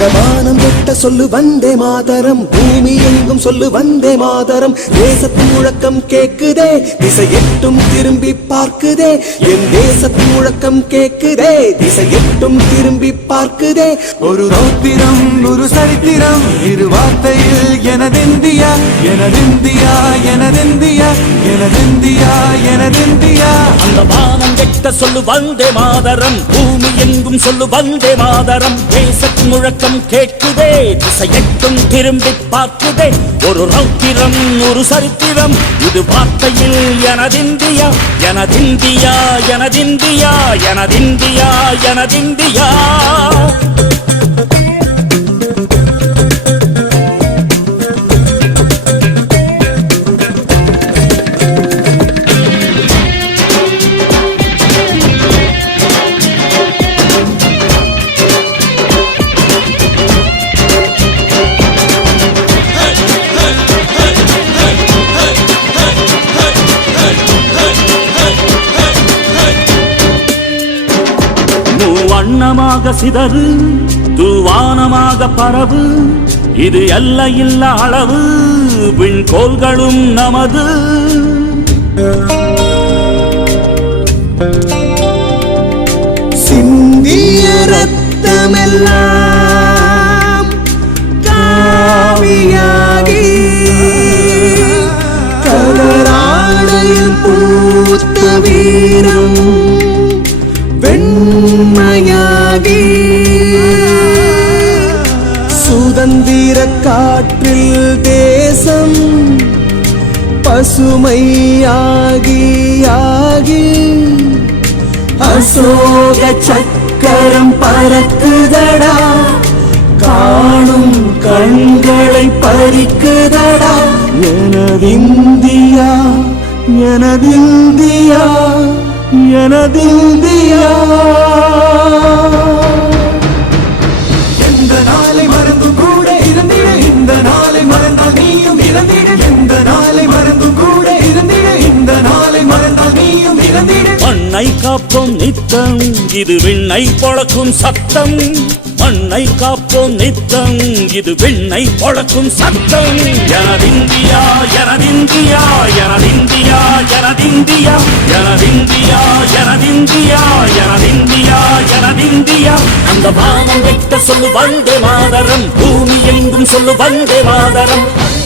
அந்த வானம் தொட்ட சொல்லு வந்தே மாதரம். பூமி எங்கும் சொல்லு வந்தே மாதரம். தேசத்து முழக்கம் கேக்குதே. திசை எட்டும் திரும்பி பார்க்குதே. என் தேசத்து முழக்கம் கேக்குதே. திசை எட்டும் திரும்பி பார்க்குதே. ஒரு ரௌத்திரம் ஒரு சரித்திரம். இரு வார்த்தையில் எனதிந்தியா எனதிந்தியா எனதிந்தியா எனதிந்தியா எனதிந்தியா. அந்த வானம் சொல்லு வந்தே மாதரம். பூமி எங்கும் சொல்லு வந்தே மாதரம். தேசத்து முழக்கம் கேட்குதே திசையெட்டும் திரும்பி பார்க்குதே. ஒரு ரௌத்திரம் ஒரு சரித்திரம். இது வார்த்தையில் எனதிந்தியா எனதிந்தியா எனதிந்தியா எனதிந்தியா எனதிந்தியா. வண்ணமாக சிதறு தூவானமாக பரவு. இது எல்லையில்ல அளவு விண்கோள்களும் நமது. காற்றில் தேசம் பசுமையாகி ஆகி அசோக சக்கரம் பறக்குதடா. காணும் கண்களை பறிக்குதடா. எனதிந்தியா எனதிந்தியா எனதிந்தியா. காப்போம் நித்தம். இது விண்ணை பொழக்கும் சத்தம். மண்ணை காப்போம் நித்தம். இது விண்ணை பொழக்கும் சத்தம். எனதிந்தியா எனதிந்தியா எனதிந்தியா எனதிந்தியா எனதிந்தியா எனதிந்தியா எனதிந்தியா எனதிந்தியா. அந்த வானம் வெட்ட சொல்லு வந்தே மாதரம். பூமி எங்கும் சொல்லு வந்தே மாதரம்.